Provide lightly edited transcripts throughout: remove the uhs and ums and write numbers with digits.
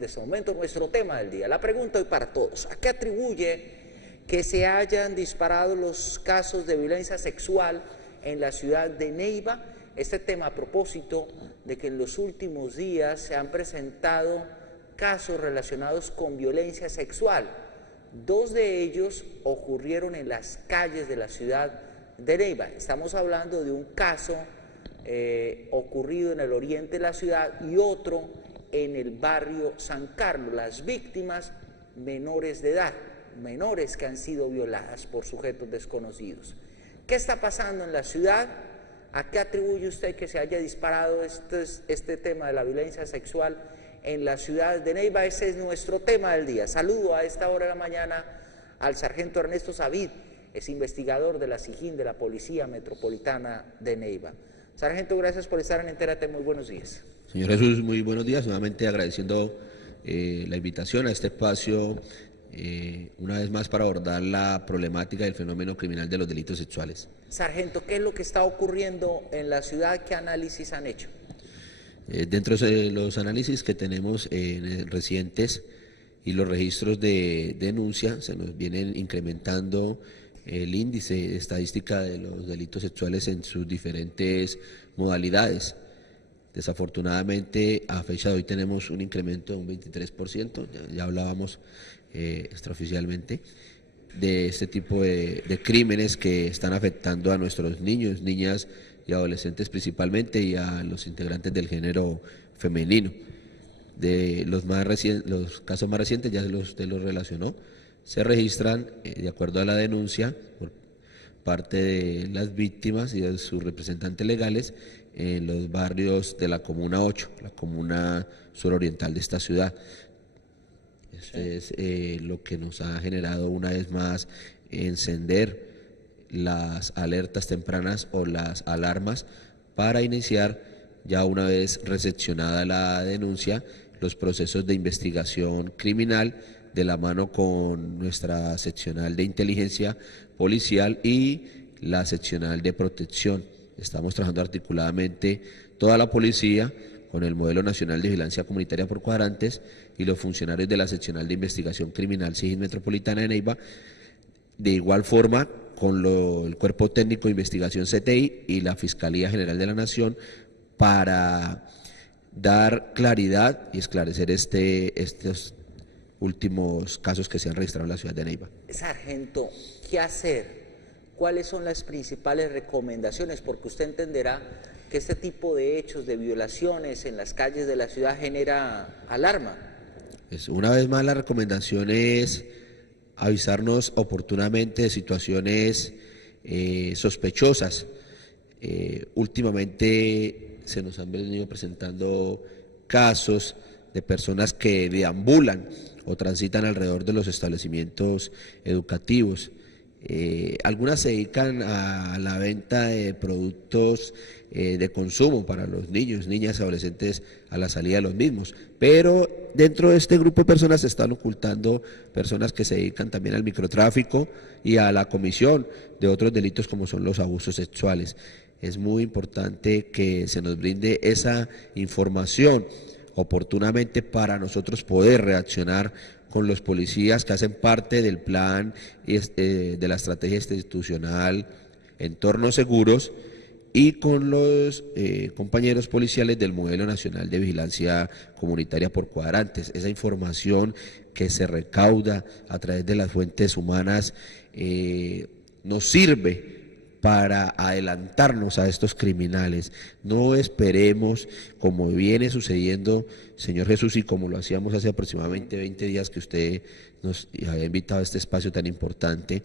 De este momento nuestro tema del día. La pregunta hoy para todos: ¿a qué atribuye que se hayan disparado los casos de violencia sexual en la ciudad de Neiva? Este tema a propósito de que en los últimos días se han presentado casos relacionados con violencia sexual. Dos de ellos ocurrieron en las calles de la ciudad de Neiva. Estamos hablando de un caso ocurrido en el oriente de la ciudad y otro en el barrio San Carlos. Las víctimas, menores de edad, menores que han sido violadas por sujetos desconocidos. ¿Qué está pasando en la ciudad? ¿A qué atribuye usted que se haya disparado este tema de la violencia sexual en la ciudad de Neiva? Ese es nuestro tema del día. Saludo a esta hora de la mañana al sargento Ernesto Savid, es investigador de la SIJIN de la Policía Metropolitana de Neiva. Sargento, gracias por estar en Entérate, muy buenos días. Señor Jesús, muy buenos días, nuevamente agradeciendo la invitación a este espacio, una vez más para abordar la problemática del fenómeno criminal de los delitos sexuales. Sargento, ¿qué es lo que está ocurriendo en la ciudad? ¿Qué análisis han hecho? Dentro de los análisis que tenemos recientes y los registros de denuncia, se nos vienen incrementando el índice de estadística de los delitos sexuales en sus diferentes modalidades. Desafortunadamente, a fecha de hoy tenemos un incremento de un 23%, ya hablábamos extraoficialmente, de este tipo de crímenes que están afectando a nuestros niños, niñas y adolescentes principalmente, y a los integrantes del género femenino. De los casos más recientes, ya usted los relacionó, se registran, de acuerdo a la denuncia, por parte de las víctimas y de sus representantes legales, en los barrios de la Comuna 8, la comuna suroriental de esta ciudad. Este es lo que nos ha generado una vez más encender las alertas tempranas o las alarmas para iniciar, ya una vez recepcionada la denuncia, los procesos de investigación criminal de la mano con nuestra seccional de inteligencia policial y la seccional de protección. Estamos trabajando articuladamente toda la policía con el Modelo Nacional de Vigilancia Comunitaria por Cuadrantes y los funcionarios de la seccional de investigación criminal SIJIN Metropolitana de Neiva, de igual forma con el Cuerpo Técnico de Investigación CTI y la Fiscalía General de la Nación, para dar claridad y esclarecer estos últimos casos que se han registrado en la ciudad de Neiva. Sargento, ¿qué hacer? ¿Cuáles son las principales recomendaciones? Porque usted entenderá que este tipo de hechos, de violaciones en las calles de la ciudad genera alarma. Pues una vez más la recomendación es avisarnos oportunamente de situaciones sospechosas. Últimamente se nos han venido presentando casos de personas que deambulan o transitan alrededor de los establecimientos educativos. Algunas se dedican a la venta de productos de consumo para los niños, niñas y adolescentes a la salida de los mismos, pero dentro de este grupo de personas se están ocultando personas que se dedican también al microtráfico y a la comisión de otros delitos como son los abusos sexuales. Es muy importante que se nos brinde esa información oportunamente para nosotros poder reaccionar con los policías que hacen parte del plan de la estrategia institucional Entornos Seguros y con los compañeros policiales del Modelo Nacional de Vigilancia Comunitaria por Cuadrantes. Esa información que se recauda a través de las fuentes humanas nos sirve para adelantarnos a estos criminales. No esperemos, como viene sucediendo, señor Jesús, y como lo hacíamos hace aproximadamente 20 días que usted nos había invitado a este espacio tan importante,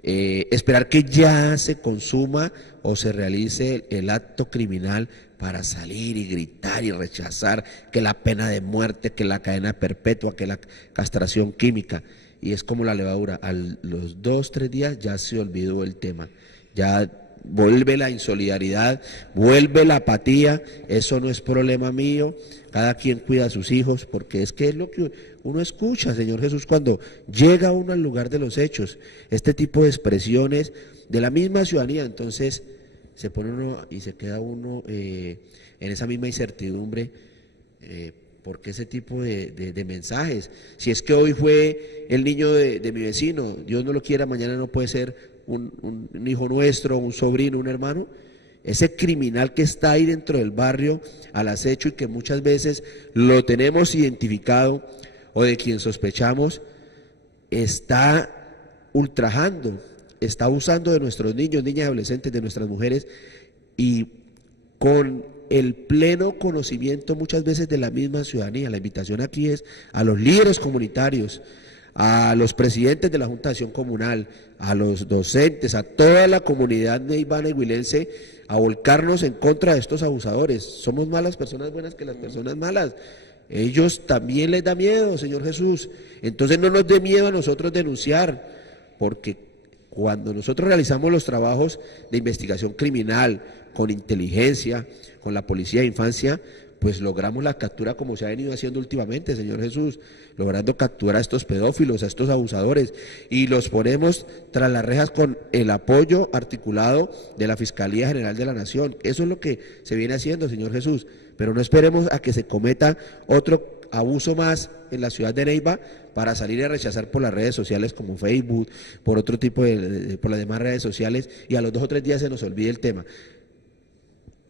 esperar que ya se consuma o se realice el acto criminal para salir y gritar y rechazar que la pena de muerte, que la cadena perpetua, que la castración química. Y es como la levadura, a los 2 o 3 días ya se olvidó el tema. Ya vuelve la insolidaridad, vuelve la apatía. Eso no es problema mío, cada quien cuida a sus hijos, porque es que es lo que uno escucha, Señor Jesús, cuando llega uno al lugar de los hechos, este tipo de expresiones de la misma ciudadanía. Entonces se pone uno y se queda uno en esa misma incertidumbre, ¿por qué ese tipo de mensajes? Si es que hoy fue el niño de mi vecino, Dios no lo quiera, mañana no puede ser un hijo nuestro, un sobrino, un hermano. Ese criminal que está ahí dentro del barrio al acecho y que muchas veces lo tenemos identificado o de quien sospechamos, está ultrajando, está abusando de nuestros niños, niñas y adolescentes, de nuestras mujeres, y con el pleno conocimiento muchas veces de la misma ciudadanía. La invitación aquí es a los líderes comunitarios, a los presidentes de la Junta de Acción Comunal, a los docentes, a toda la comunidad neivana y huilense, a volcarnos en contra de estos abusadores. Somos más las personas buenas que las personas malas. Ellos también les da miedo, Señor Jesús. Entonces no nos dé miedo a nosotros denunciar, porque cuando nosotros realizamos los trabajos de investigación criminal con inteligencia, con la policía de infancia, pues logramos la captura como se ha venido haciendo últimamente, Señor Jesús, logrando capturar a estos pedófilos, a estos abusadores, y los ponemos tras las rejas con el apoyo articulado de la Fiscalía General de la Nación. Eso es lo que se viene haciendo, Señor Jesús, pero no esperemos a que se cometa otro abuso más en la ciudad de Neiva para salir a rechazar por las redes sociales como Facebook, por otro tipo por las demás redes sociales, y a los 2 o 3 días se nos olvide el tema.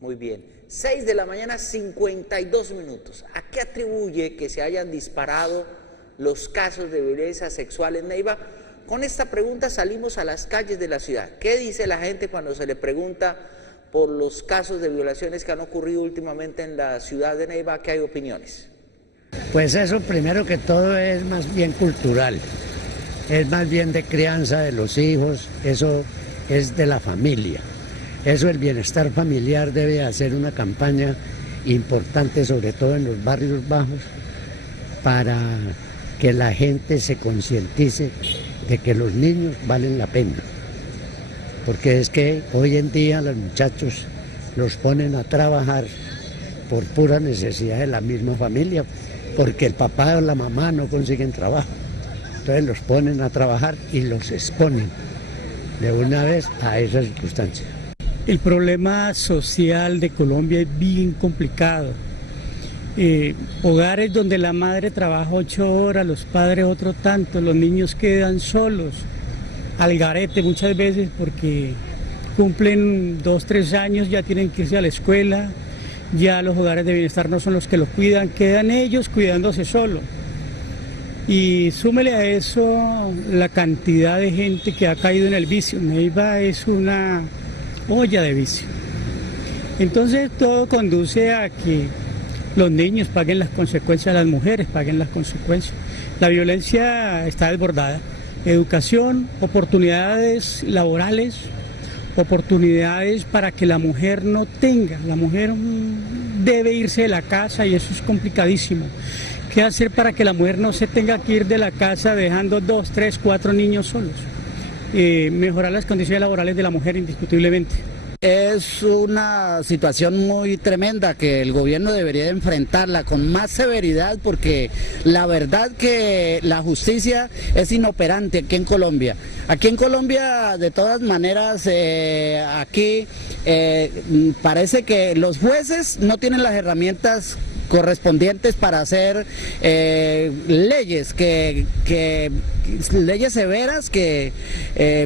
Muy bien, 6 de la mañana, 52 minutos. ¿A qué atribuye que se hayan disparado los casos de violencia sexual en Neiva? Con esta pregunta salimos a las calles de la ciudad. ¿Qué dice la gente cuando se le pregunta por los casos de violaciones que han ocurrido últimamente en la ciudad de Neiva? ¿Qué hay opiniones? Pues eso, primero que todo, es más bien cultural, es más bien de crianza de los hijos, eso es de la familia. Eso, el bienestar familiar, debe hacer una campaña importante, sobre todo en los barrios bajos, para que la gente se concientice de que los niños valen la pena. Porque es que hoy en día los muchachos los ponen a trabajar por pura necesidad de la misma familia, porque el papá o la mamá no consiguen trabajo. Entonces los ponen a trabajar y los exponen de una vez a esa circunstancia. El problema social de Colombia es bien complicado. Hogares donde la madre trabaja 8 horas, los padres otro tanto, los niños quedan solos, al garete muchas veces porque cumplen 2 o 3 años, ya tienen que irse a la escuela, ya los hogares de bienestar no son los que los cuidan, quedan ellos cuidándose solos. Y súmele a eso la cantidad de gente que ha caído en el vicio. Neiva es una olla de vicio. Entonces todo conduce a que los niños paguen las consecuencias, las mujeres paguen las consecuencias. La violencia está desbordada. Educación, oportunidades laborales, oportunidades para que la mujer no tenga. La mujer debe irse de la casa y eso es complicadísimo. ¿Qué hacer para que la mujer no se tenga que ir de la casa dejando 2, 3, 4 niños solos? Mejorar las condiciones laborales de la mujer indiscutiblemente. Es una situación muy tremenda que el gobierno debería enfrentarla con más severidad, porque la verdad que la justicia es inoperante aquí en Colombia. Aquí en Colombia, de todas maneras, parece que los jueces no tienen las herramientas correspondientes para hacer leyes leyes severas que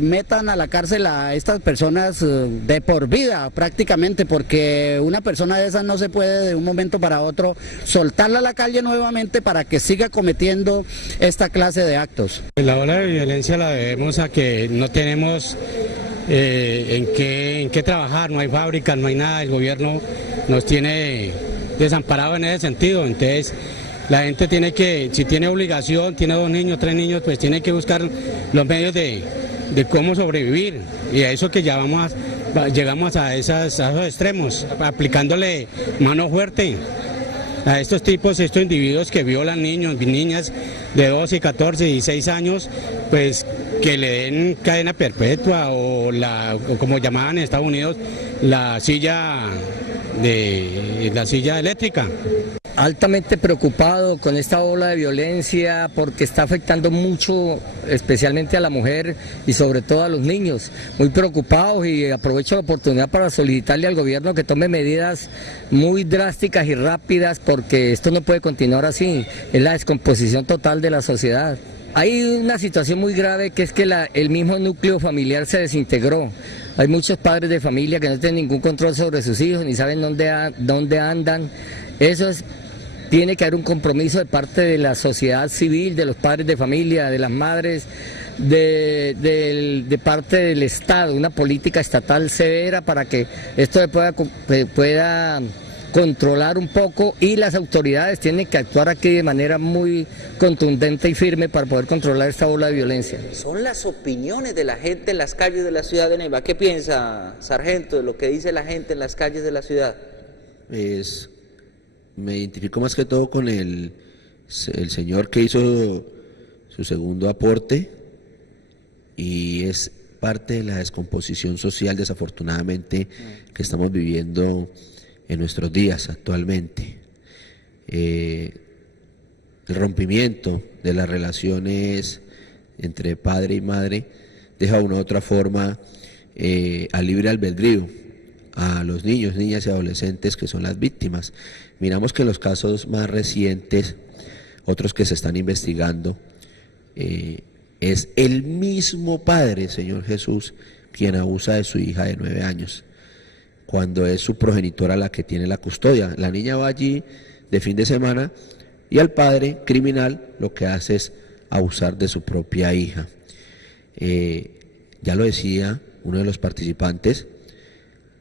metan a la cárcel a estas personas de por vida prácticamente, porque una persona de esas no se puede de un momento para otro soltarla a la calle nuevamente para que siga cometiendo esta clase de actos. La ola de violencia la debemos a que no tenemos en qué trabajar, no hay fábricas, no hay nada, el gobierno nos tiene desamparado en ese sentido. Entonces la gente tiene que, si tiene obligación, tiene 2 niños, 3 niños, pues tiene que buscar los medios de cómo sobrevivir, y a eso que ya llegamos a esos extremos, aplicándole mano fuerte a estos tipos, estos individuos que violan niños y niñas de 12, 14 y 16 años, pues que le den cadena perpetua o como llamaban en Estados Unidos, la silla eléctrica. altamente preocupado con esta ola de violencia porque está afectando mucho, especialmente a la mujer y sobre todo a los niños. Muy preocupados, y aprovecho la oportunidad para solicitarle al gobierno que tome medidas muy drásticas y rápidas, porque esto no puede continuar así. Es la descomposición total de la sociedad. Hay una situación muy grave, que es que el mismo núcleo familiar se desintegró. Hay muchos padres de familia que no tienen ningún control sobre sus hijos, ni saben dónde andan. Tiene que haber un compromiso de parte de la sociedad civil, de los padres de familia, de las madres, de parte del Estado, una política estatal severa para que esto se pueda controlar un poco, y las autoridades tienen que actuar aquí de manera muy contundente y firme para poder controlar esta ola de violencia. Son las opiniones de la gente en las calles de la ciudad de Neiva. ¿Qué piensa, sargento, de lo que dice la gente en las calles de la ciudad? Me identifico más que todo con el señor que hizo su segundo aporte, y es parte de la descomposición social, desafortunadamente, que estamos viviendo en nuestros días actualmente. El rompimiento de las relaciones entre padre y madre deja de una u otra forma al libre albedrío a los niños, niñas y adolescentes que son las víctimas. Miramos que en los casos más recientes, otros que se están investigando, es el mismo padre, Señor Jesús, quien abusa de su hija de 9 años, cuando es su progenitora la que tiene la custodia. La niña va allí de fin de semana y al padre criminal lo que hace es abusar de su propia hija. Ya lo decía uno de los participantes,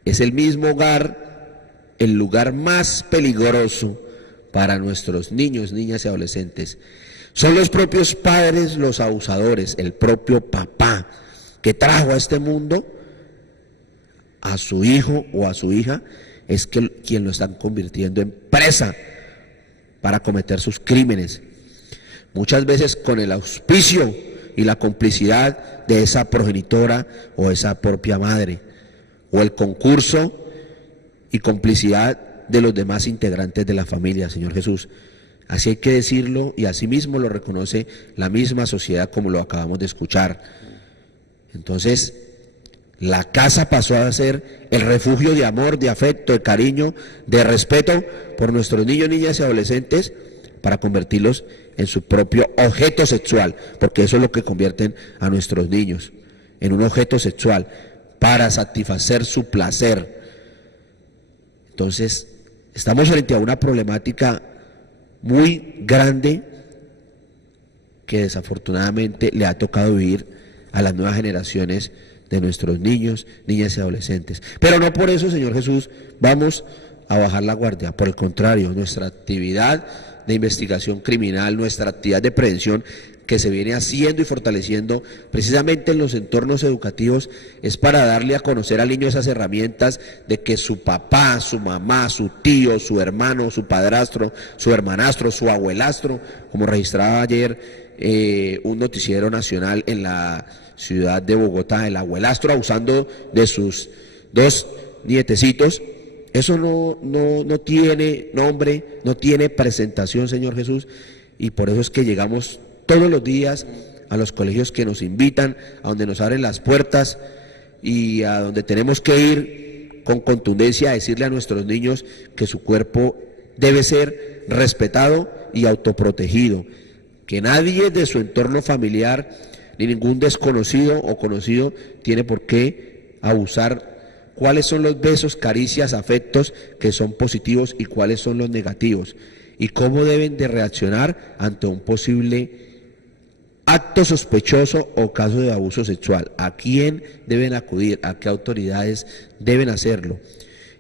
es el mismo hogar el lugar más peligroso para nuestros niños, niñas y adolescentes. Son los propios padres los abusadores, el propio papá que trajo a este mundo a su hijo o a su hija, es quien lo están convirtiendo en presa para cometer sus crímenes. Muchas veces con el auspicio y la complicidad de esa progenitora o esa propia madre, o el concurso y complicidad de los demás integrantes de la familia, Señor Jesús. Así hay que decirlo, y así mismo lo reconoce la misma sociedad, como lo acabamos de escuchar. Entonces, la casa pasó a ser el refugio de amor, de afecto, de cariño, de respeto por nuestros niños, niñas y adolescentes, para convertirlos en su propio objeto sexual, porque eso es lo que convierten a nuestros niños, en un objeto sexual, para satisfacer su placer. Entonces, estamos frente a una problemática muy grande que desafortunadamente le ha tocado vivir a las nuevas generaciones de nuestros niños, niñas y adolescentes. Pero no por eso, Señor Jesús, vamos a bajar la guardia. Por el contrario, nuestra actividad de investigación criminal, nuestra actividad de prevención que se viene haciendo y fortaleciendo precisamente en los entornos educativos, es para darle a conocer al niño esas herramientas de que su papá, su mamá, su tío, su hermano, su padrastro, su hermanastro, su abuelastro, como registraba ayer un noticiero nacional en la ciudad de Bogotá, el abuelastro abusando de sus 2 nietecitos. Eso no tiene nombre, no tiene presentación, Señor Jesús, y por eso es que llegamos todos los días a los colegios que nos invitan, a donde nos abren las puertas y a donde tenemos que ir con contundencia a decirle a nuestros niños que su cuerpo debe ser respetado y autoprotegido, que nadie de su entorno familiar ni ningún desconocido o conocido tiene por qué abusar. Cuáles son los besos, caricias, afectos que son positivos y cuáles son los negativos, y cómo deben de reaccionar ante un posible acto sospechoso o caso de abuso sexual. ¿A quién deben acudir? ¿A qué autoridades deben hacerlo?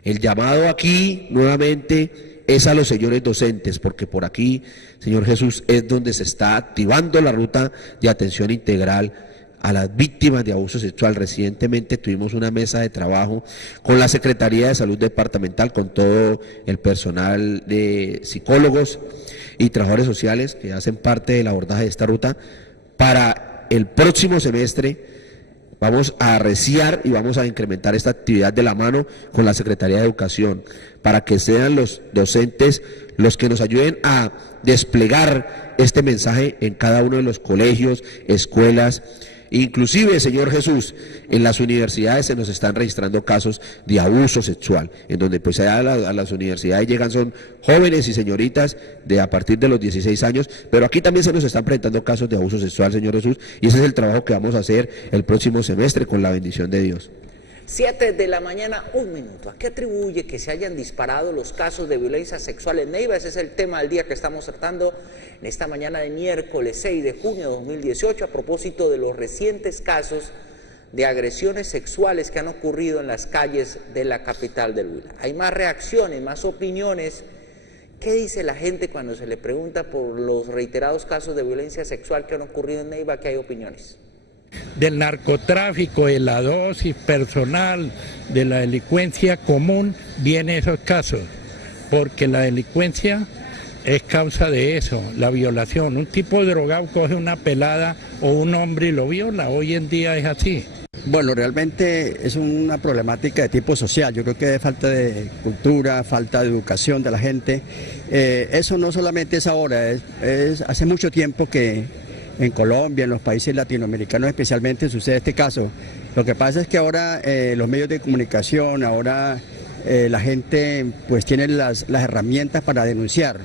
El llamado aquí nuevamente es a los señores docentes, porque por aquí, Señor Jesús, es donde se está activando la ruta de atención integral a las víctimas de abuso sexual. Recientemente tuvimos una mesa de trabajo con la Secretaría de Salud Departamental, con todo el personal de psicólogos y trabajadores sociales que hacen parte del abordaje de esta ruta, para el próximo semestre vamos a arreciar y vamos a incrementar esta actividad de la mano con la Secretaría de Educación, para que sean los docentes los que nos ayuden a desplegar este mensaje en cada uno de los colegios, escuelas. Inclusive, Señor Jesús, en las universidades se nos están registrando casos de abuso sexual, en donde pues a las universidades llegan son jóvenes y señoritas de a partir de los 16 años, pero aquí también se nos están presentando casos de abuso sexual, Señor Jesús, y ese es el trabajo que vamos a hacer el próximo semestre con la bendición de Dios. 7 de la mañana, 1 minuto. ¿A qué atribuye que se hayan disparado los casos de violencia sexual en Neiva? Ese es el tema del día que estamos tratando en esta mañana de miércoles 6 de junio de 2018 a propósito de los recientes casos de agresiones sexuales que han ocurrido en las calles de la capital del Huila. Hay más reacciones, más opiniones. ¿Qué dice la gente cuando se le pregunta por los reiterados casos de violencia sexual que han ocurrido en Neiva? ¿Qué hay opiniones? Del narcotráfico, de la dosis personal, de la delincuencia común, vienen esos casos, porque la delincuencia es causa de eso, la violación. Un tipo drogado coge una pelada o un hombre y lo viola, hoy en día es así. Bueno, realmente es una problemática de tipo social, yo creo que es falta de cultura, falta de educación de la gente. Eso no solamente es ahora, es hace mucho tiempo que en Colombia, en los países latinoamericanos especialmente sucede este caso. Lo que pasa es que ahora los medios de comunicación, ahora la gente pues tiene las herramientas para denunciar.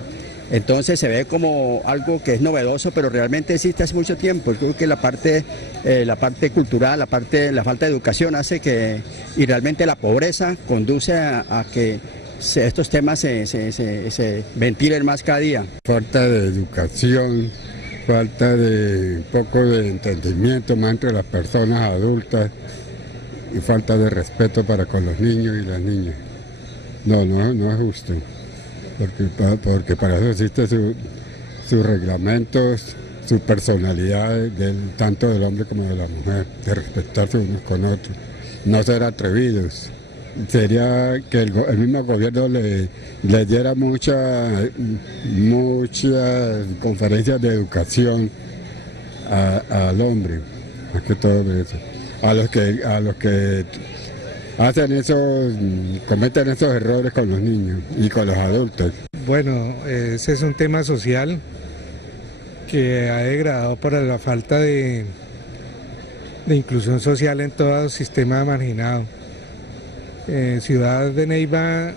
Entonces se ve como algo que es novedoso, pero realmente existe hace mucho tiempo. Yo creo que la parte cultural, la falta de educación hace que, y realmente la pobreza conduce a que estos temas se ventilen más cada día. Falta de educación, falta de un poco de entendimiento más entre las personas adultas y falta de respeto para con los niños y las niñas. No es justo, porque para eso existen sus reglamentos, sus personalidades, tanto del hombre como de la mujer, de respetarse unos con otros, no ser atrevidos. Sería que el mismo gobierno le diera muchas conferencias de educación al hombre, más que todo eso. A los que hacen cometen esos errores con los niños y con los adultos. Bueno, ese es un tema social que ha degradado por la falta de inclusión social en todo el sistema marginado. Ciudad de Neiva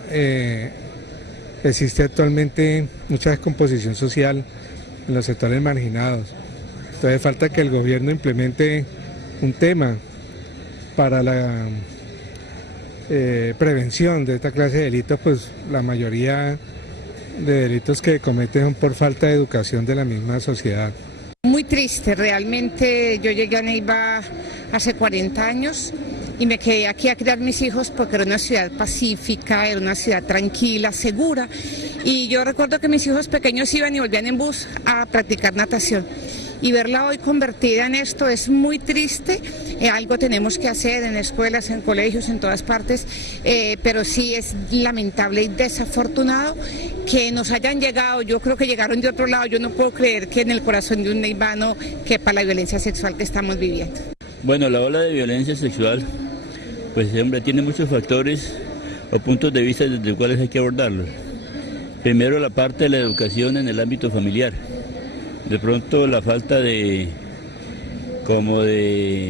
existe actualmente mucha descomposición social en los sectores marginados. Entonces falta que el gobierno implemente un tema para la prevención de esta clase de delitos, pues la mayoría de delitos que cometen son por falta de educación de la misma sociedad. Muy triste, realmente yo llegué a Neiva hace 40 años y me quedé aquí a criar mis hijos porque era una ciudad pacífica, era una ciudad tranquila, segura, y yo recuerdo que mis hijos pequeños iban y volvían en bus a practicar natación. Y verla hoy convertida en esto es muy triste. Algo tenemos que hacer en escuelas, en colegios, en todas partes, pero sí es lamentable y desafortunado que nos hayan llegado. Yo creo que llegaron de otro lado. Yo no puedo creer que en el corazón de un neivano quepa la violencia sexual que estamos viviendo. Bueno, la ola de violencia sexual, pues hombre, tiene muchos factores o puntos de vista desde los cuales hay que abordarlos. Primero, la parte de la educación en el ámbito familiar. De pronto la falta de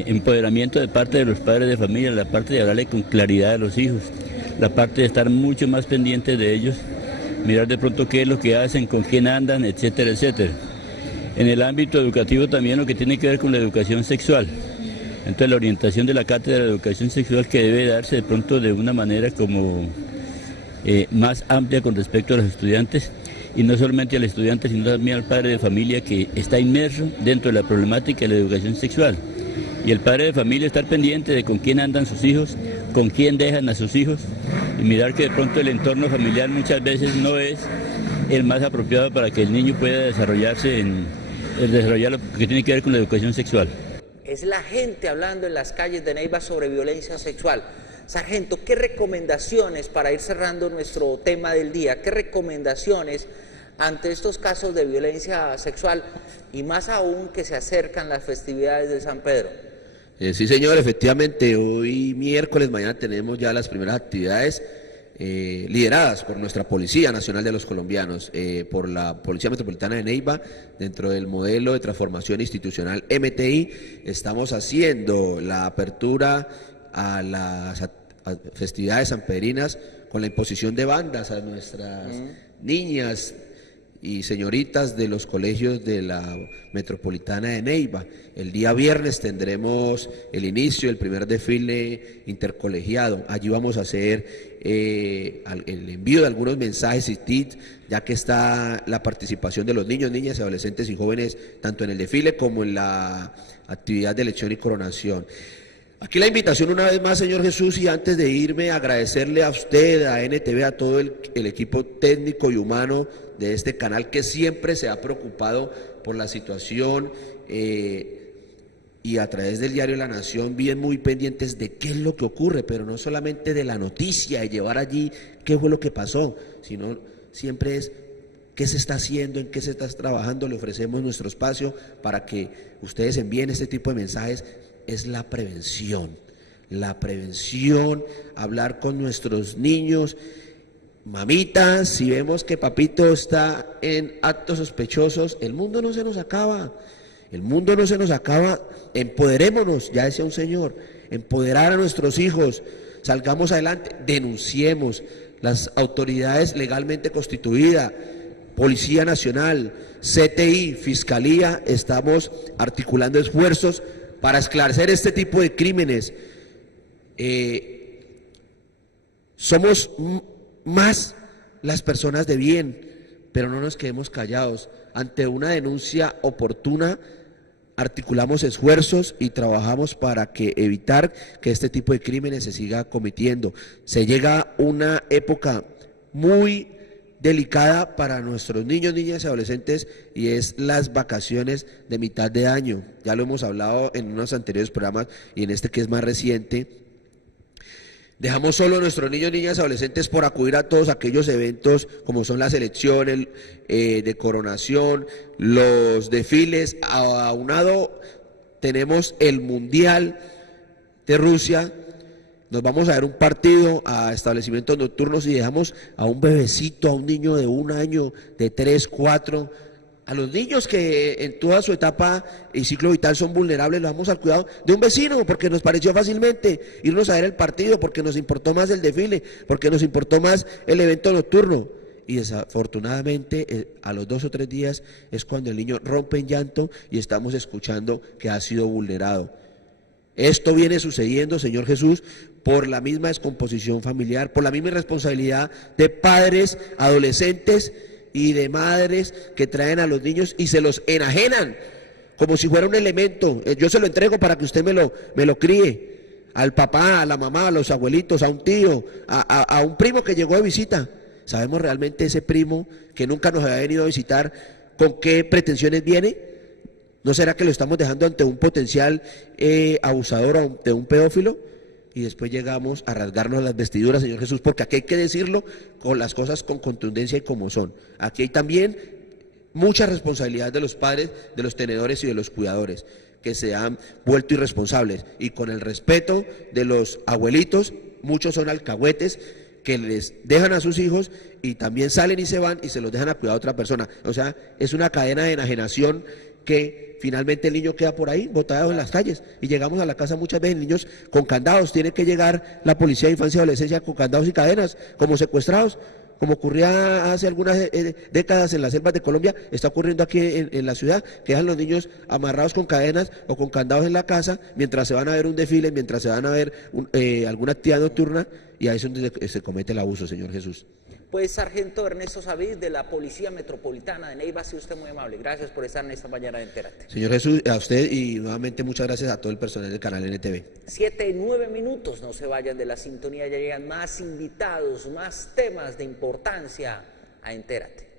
empoderamiento de parte de los padres de familia, la parte de hablarle con claridad a los hijos, la parte de estar mucho más pendientes de ellos, mirar de pronto qué es lo que hacen, con quién andan, etcétera, etcétera. En el ámbito educativo también lo que tiene que ver con la educación sexual. Entonces la orientación de la cátedra de educación sexual que debe darse de pronto de una manera como más amplia con respecto a los estudiantes, y no solamente al estudiante, sino también al padre de familia que está inmerso dentro de la problemática de la educación sexual. Y el padre de familia estar pendiente de con quién andan sus hijos, con quién dejan a sus hijos, y mirar que de pronto el entorno familiar muchas veces no es el más apropiado para que el niño pueda desarrollarse desarrollar lo que tiene que ver con la educación sexual. Es la gente hablando en las calles de Neiva sobre violencia sexual. Sargento, ¿qué recomendaciones, para ir cerrando nuestro tema del día, qué recomendaciones ante estos casos de violencia sexual y más aún que se acercan las festividades de San Pedro? Sí, señor, efectivamente, hoy miércoles, mañana tenemos ya las primeras actividades lideradas por nuestra Policía Nacional de los Colombianos, por la Policía Metropolitana de Neiva, dentro del modelo de transformación institucional MTI. Estamos haciendo la apertura a las festividades sanpedrinas con la imposición de bandas a nuestras niñas y señoritas de los colegios de la Metropolitana de Neiva. El día viernes tendremos el inicio del primer desfile intercolegiado. Allí vamos a hacer el envío de algunos mensajes y tips, ya que está la participación de los niños, niñas, adolescentes y jóvenes, tanto en el desfile como en la actividad de elección y coronación. Aquí la invitación una vez más, señor Jesús, y antes de irme, agradecerle a usted, a NTV, a todo el equipo técnico y humano de este canal que siempre se ha preocupado por la situación y a través del diario La Nación, bien muy pendientes de qué es lo que ocurre, pero no solamente de la noticia, de llevar allí qué fue lo que pasó, sino siempre es qué se está haciendo, en qué se está trabajando. Le ofrecemos nuestro espacio para que ustedes envíen este tipo de mensajes. Es la prevención, hablar con nuestros niños. Mamitas, si vemos que papito está en actos sospechosos, el mundo no se nos acaba, empoderémonos, ya decía un señor, empoderar a nuestros hijos, salgamos adelante, denunciemos. Las autoridades legalmente constituidas, Policía Nacional, CTI, Fiscalía, estamos articulando esfuerzos para esclarecer este tipo de crímenes. Somos más las personas de bien, pero no nos quedemos callados. Ante una denuncia oportuna, articulamos esfuerzos y trabajamos para evitar que este tipo de crímenes se siga cometiendo. Se llega una época muy delicada para nuestros niños, niñas y adolescentes, y es las vacaciones de mitad de año. Ya lo hemos hablado en unos anteriores programas y en este que es más reciente. Dejamos solo a nuestros niños, niñas y adolescentes por acudir a todos aquellos eventos como son las elecciones de coronación, los desfiles. Aunado tenemos el Mundial de Rusia. Nos vamos a ver un partido a establecimientos nocturnos y dejamos a un bebecito, a un niño de 1 año, de 3, 4, a los niños que en toda su etapa y ciclo vital son vulnerables, los damos al cuidado de un vecino porque nos pareció fácilmente irnos a ver el partido, porque nos importó más el desfile, porque nos importó más el evento nocturno. Y desafortunadamente a los 2 o 3 días es cuando el niño rompe en llanto y estamos escuchando que ha sido vulnerado. Esto viene sucediendo, Señor Jesús, por la misma descomposición familiar, por la misma irresponsabilidad de padres, adolescentes y de madres que traen a los niños y se los enajenan como si fuera un elemento. Yo se lo entrego para que usted me lo críe, al papá, a la mamá, a los abuelitos, a un tío, a un primo que llegó de visita. ¿Sabemos realmente ese primo que nunca nos había venido a visitar con qué pretensiones viene? ¿No será que lo estamos dejando ante un potencial abusador, ante un pedófilo? Y después llegamos a rasgarnos las vestiduras, Señor Jesús, porque aquí hay que decirlo con las cosas con contundencia y como son. Aquí hay también mucha responsabilidad de los padres, de los tenedores y de los cuidadores, que se han vuelto irresponsables. Y con el respeto de los abuelitos, muchos son alcahuetes que les dejan a sus hijos y también salen y se van y se los dejan a cuidar a otra persona. O sea, es una cadena de enajenación que finalmente el niño queda por ahí, botado en las calles, y llegamos a la casa muchas veces niños con candados. Tiene que llegar la policía de infancia y adolescencia con candados y cadenas, como secuestrados, como ocurría hace algunas décadas en las selvas de Colombia. Está ocurriendo aquí en la ciudad, que dejan los niños amarrados con cadenas o con candados en la casa, mientras se van a ver un desfile, mientras se van a ver alguna actividad nocturna, y ahí es donde se comete el abuso, Señor Jesús. Pues Sargento Ernesto Savid, de la Policía Metropolitana de Neiva, ha sido usted muy amable. Gracias por estar en esta mañana de Entérate. Señor Jesús, a usted y nuevamente muchas gracias a todo el personal del canal NTV. 7:09, no se vayan de la sintonía, ya llegan más invitados, más temas de importancia a Entérate.